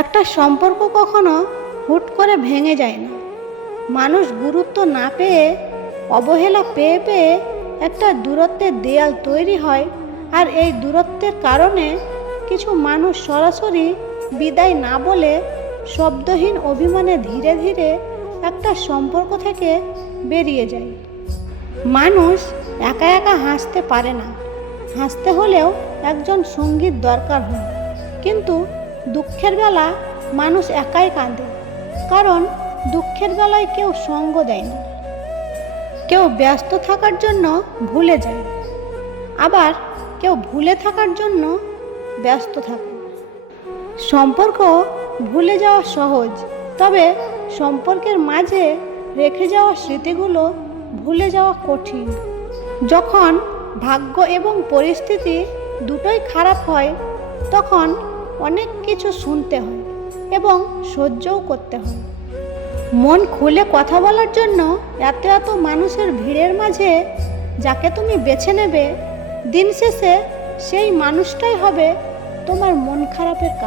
একটা সম্পর্ক কখনো হুট করে ভেঙে যায় না। মানুষ গুরুত্ব না পেয়ে, অবহেলা পেয়ে পেয়ে একটা দূরত্বের দেয়াল তৈরি হয়। আর এই দূরত্বের কারণে কিছু মানুষ সরাসরি বিদায় না বলে শব্দহীন অভিমানে ধীরে ধীরে একটা সম্পর্ক থেকে বেরিয়ে যায়। মানুষ একা একা হাসতে পারে না, হাসতে হলেও একজন সঙ্গীর দরকার হয়। কিন্তু দুঃখের বেলা মানুষ একাই কাঁদে, কারণ দুঃখের বেলায় কেউ সঙ্গ দেয় না। কেউ ব্যস্ত থাকার জন্য ভুলে যায়, আবার কেউ ভুলে থাকার জন্য ব্যস্ত থাকে। সম্পর্ক ভুলে যাওয়া সহজ, তবে সম্পর্কের মাঝে রেখে যাওয়া স্মৃতিগুলো ভুলে যাওয়া কঠিন। যখন ভাগ্য এবং পরিস্থিতি দুটোই খারাপ হয়, তখন অনেক কিছু শুনতে হয় এবং সহ্যও করতে হয়। মন খুলে কথা বলার জন্য এত এত মানুষের ভিড়ের মাঝে যাকে তুমি বেছে নেবে, দিন শেষে সেই মানুষটাই হবে তোমার মন খারাপের কারণ।